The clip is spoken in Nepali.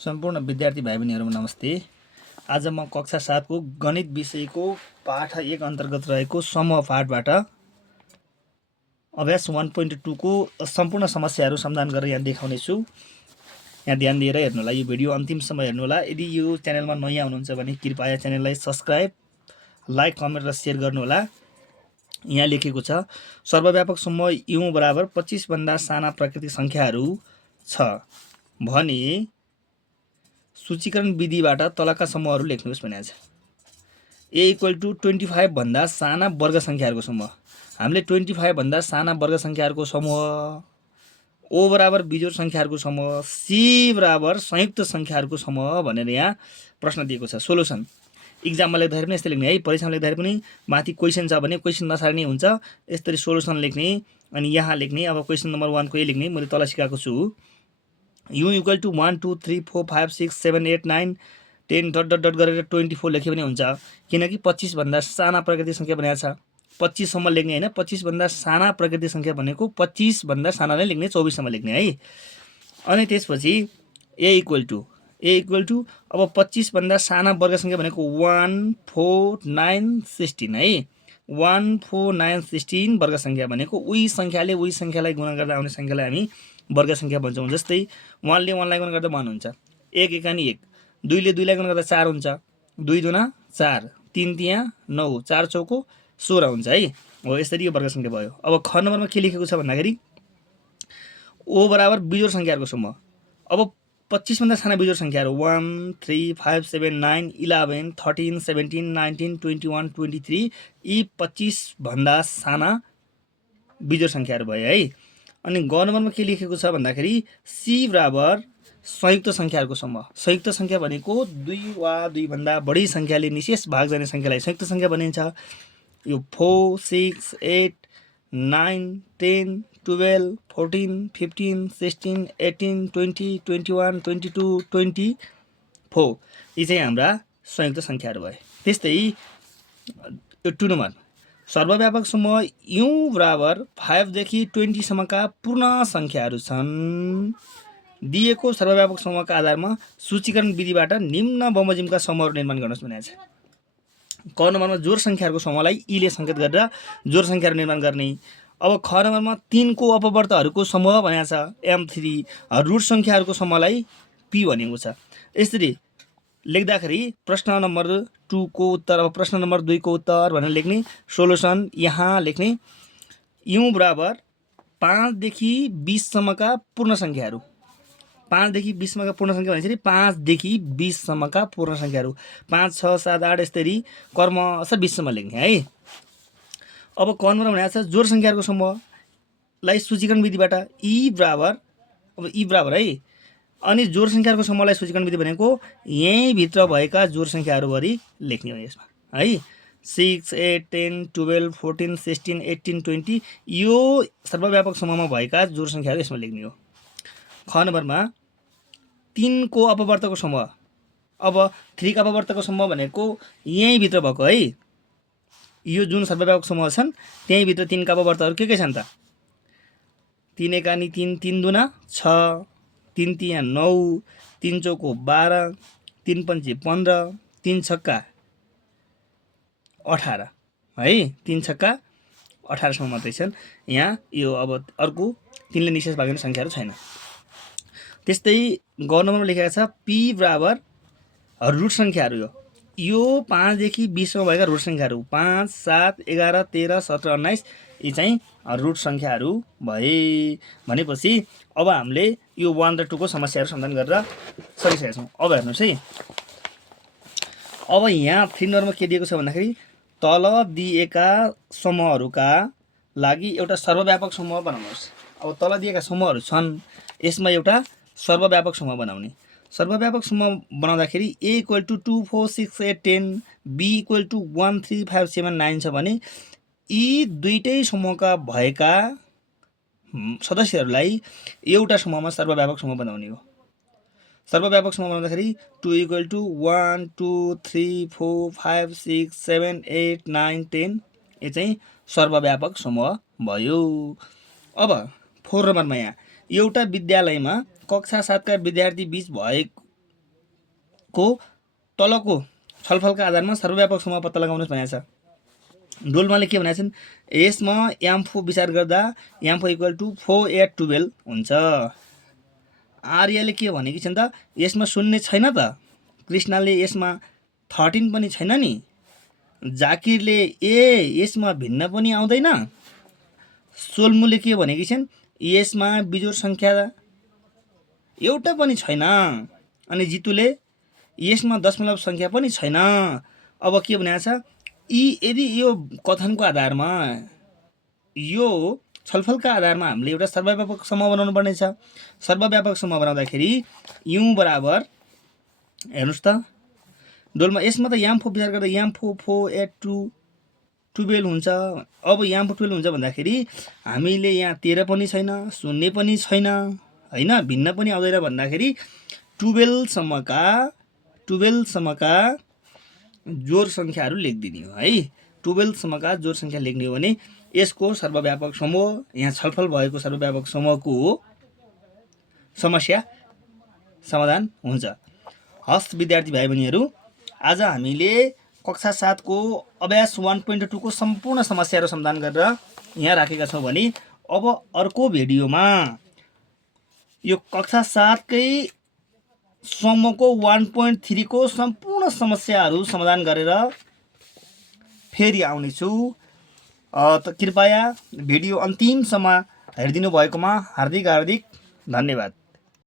सम्पूर्ण विद्यार्थी भाइ बहिनीहरुमा नमस्ते। आज म कक्षा 7 को गणित विषयको पाठ 1 अन्तर्गत रहेको समूह पाठबाट अभ्यास 1.2 को सम्पूर्ण समस्याहरू समाधान गरेर यहाँ देखाउने छु। यहाँ ध्यान दिएर हेर्नु होला, यो भिडियो अन्तिमसम्म हेर्नु होला। यदि यो च्यानलमा नयाँ हुनुहुन्छ भने कृपया च्यानललाई सब्स्क्राइब, लाइक, कमेन्ट र शेयर गर्नु होला। यहाँ लेखेको छ सर्वव्यापक समूह U बराबर 25 भन्दा साना प्राकृतिक संख्याहरू छ भने सूचीकरण विधिबाट तलका समूहहरू लेख्नुहोस् भनेको छ। A = 25 भन्दा साना वर्ग संख्याहरूको समूह। हामीले 25 भन्दा साना वर्ग संख्याहरूको समूह, O बराबर बिजोड संख्याहरूको समूह, C बराबर संयुक्त संख्याहरूको समूह भनेर यहाँ प्रश्न दिएको छ। सोलुसन इक्जाममा लेख्दाखेरि पनि यस्तै लेख्ने है, परीक्षामा लेख्दाखेरि पनि माथि क्वेसन छ भने क्वेसन नछाड्ने हुन्छ, यसरी सोलुसन लेख्ने अनि यहाँ लेख्ने। अब क्वेसन नम्बर 1 को ए लेख्ने, मैले तल सिकाएको छु। U = 1 2 3 4 5 6 7 8 9 10 डट डट डट गरेर 24 लेख्यो भने हुन्छ, किनकि 25 भन्दा साना प्राकृतिक संख्या भनेको छ। 25 सम्म लेख्ने हैन, 25 भन्दा साना प्राकृतिक संख्या भनेको 25 भन्दा साना नै लेख्ने, 24 सम्म लेख्ने है। अनि त्यसपछि A = अब 25 भन्दा साना वर्ग संख्या भनेको 1 4 9 16 है। 1 4 9 16 वर्ग संख्या भनेको उही संख्यालाई गुणा गर्दा आउने संख्यालाई हामी वर्ग संख्या भन्छौँ। जस्तै 1 ले 1 लाई गुणा गर्दा 1 हुन्छ, 1 एकानी 1, 2 ले 2 लाई गुणा गर्दा 4 हुन्छ, 2 दुना 4, 3 तिया 9, 4 चौको 16 हुन्छ है। हो, यसरी यो वर्ग संख्या भयो। अब ख नम्बरमा के लेखेको छ भन्दाखेरि O बराबर बिजोड संख्याहरूको समूह। अब 25 भन्दा साना बिजोड संख्याहरू 1 3 5 7 9 11 13 17 19 21 23 यी 25 भन्दा साना बिजोड संख्याहरू भयो है। अनि ग नम्बरमा के लेखेको छ भन्दाखेरि C बराबर संयुक्त संख्याहरूको समूह। संयुक्त संख्या भनेको 2 वा 2 भन्दा बढी संख्याले निशेष भाग जाने संख्यालाई संयुक्त संख्या भनिन्छ। यो 4 6 8 9 10 12 14 15 16 18 20 21 22 24 यी चाहिँ हाम्रा संयुक्त संख्याहरू भए। त्यस्तै यो 2 नम्बर सर्वव्यापक समूह U बराबर 5 देखि 20 सम्मका पूर्ण संख्याहरू छन्। दिएको सर्वव्यापक समूहका आधारमा सूचीकरण विधिबाट निम्न बमोजिमका समूहहरू निर्माण गर्नुहोस् भनेको छ। क नम्बरमा जोड संख्याहरूको समूहलाई E ले संकेत गरेर जोड संख्याहरू निर्माण गर्ने। अब ख नम्बरमा 3 को अपवर्तहरूको समूह भनेको छ M3, रुट संख्याहरूको समूहलाई P भनेको छ। यसरी लेख्दाखेरि प्रश्न नम्बर 2 को उत्तर, अब प्रश्न नम्बर 2 को उत्तर भनेर लेख्ने। सोलुसन यहाँ लेख्ने U बराबर 5 देखि 20 सम्मका पूर्ण संख्याहरू। 5 देखि 20 सम्मका पूर्ण संख्या भनेपछि 5 देखि 20 सम्मका पूर्ण संख्याहरू 5 6 7 8 यसरी क्रमशः 20 सम्म लेख्ने है। अब क नम्बरमा भनेको छ जोड संख्याहरूको समूहलाई सूचीकरण विधिबाट E बराबर, अब E बराबर है, अनि जोड संख्याहरूको समूहलाई सूचीकरण विधि भनेको यही भित्र भएका जोड संख्याहरू भरि लेख्ने हो यसमा है। 6 8 10 12 14 16 18 20 यो सर्वव्यापक समूहमा भएका जोड संख्याहरू यसमा लेख्ने हो। ख नम्बरमा 3 को अपवर्तकको समूह। अब 3 का अपवर्तकको समूह भनेको यही भित्र भएको है, यो जुन सर्वव्यापक समूह छन् त्यही भित्र 3 का अपवर्तकहरू के छन् त 3 एकानी 3, 3 दुना 6, 3 तिया 9, 3 चौको 12, 3 पंचे 15, 3 छक्का 18 है। 3 छक्का 18 सम्म मात्रै छन् यहाँ। यो अब अर्को 3 ले निशेष भाग गर्ने संख्याहरू छैन। त्यस्तै ग नम्बरमा लेखेको छ P बराबर रुट संख्याहरू। यो 5 देखि 20 सम्म भएका रुट संख्याहरू 5 7 11 13 17 19 यी चाहिँ रुट संख्याहरू भए। भनेपछि अब हामीले यो 1 र 2 को समस्याहरू समाधान गरेर सकिसकेका छौँ। अब हेर्नुहोस् है, अब यहाँ 3 नम्बरमा के दिएको छ भन्दाखेरि तल दिएका समूहहरूका लागि एउटा सर्वव्यापक समूह बनाउनुहोस्। अब तल दिएका समूहहरू छन्, यसमा एउटा सर्वव्यापक समूह बनाउने। सर्वव्यापक समूह बनाउँदाखेरि A = 2 4 6 8 10, B = 1 3 5 7 9 छ भने यी दुईटै समूहका भएका सदस्यहरूलाई एउटा समूहमा सर्वव्यापक समूह बनाउने हो। सर्वव्यापक समूह बनाउँदाखेरि 2 = 1 2 3 4 5 6 7 8 9 10 यो चाहिँ सर्वव्यापक समूह भयो। अब 4 नम्बरमा यहाँ एउटा विद्यालयमा कक्षा 7 का विद्यार्थी बीच भएको को तलको छलफलका आधारमा सर्वव्यापक समूह पत्ता लगाउनुहोस् भनेको छ। डोल्माले के भनेका छन्, यसमा याम्फो विचार गर्दा याम्फो इक्वल टु 4 8 12 हुन्छ। आर्यले के भनेकी छन् त, यसमा 0 छैन त। कृष्णले यसमा 13 पनि छैन नि। जाकिरले यसमा भिन्न पनि आउँदैन। सोल्मुले के भनेकी छन्, यसमा बिजोड सङ्ख्या एउटा पनि छैन। अनि जितुले यसमा दशमलव सङ्ख्या पनि छैन। अब के भनेको छ, यदि यो कथनको आधारमा, यो छलफलका आधारमा हामीले एउटा सर्वव्यापक समूह बनाउनु पर्ने छ। सर्वव्यापक समूह बनाउँदाखेरि यु बराबर, हेर्नुहोस् त डोलमा, यसमा त याम्फो विचार गर्दा याम्फो 4 8 12 हुन्छ। अब याम्फो 12 हुन्छ भन्दाखेरि हामीले यहाँ 13 पनि छैन, 0 पनि छैन, होइन, भिन्न पनि आउँदैन भन्दाखेरि 12 सम्मका जोड सङ्ख्याहरू लेखिदिने हो है। 12 सम्मका जोड सङ्ख्या लेख्ने हो भने यसको सर्वव्यापक समूह, यहाँ छलफल भएको सर्वव्यापक समूहको समस्या समाधान हुन्छ। हस् विद्यार्थी भाइ बहिनीहरू, आज हामीले कक्षा 7 को अभ्यास 1.2 को सम्पूर्ण समस्याहरू समाधान गरेर यहाँ राखेका छौँ भने अब अर्को भिडियोमा यो कक्षा 7 कै सम्मको 1.3 को सम्पूर्ण समस्याहरू समाधान गरेर फेरि आउनेछु। कृपया भिडियो अन्तिमसम्म हेरिदिनु भएकोमा हार्दिक धन्यवाद।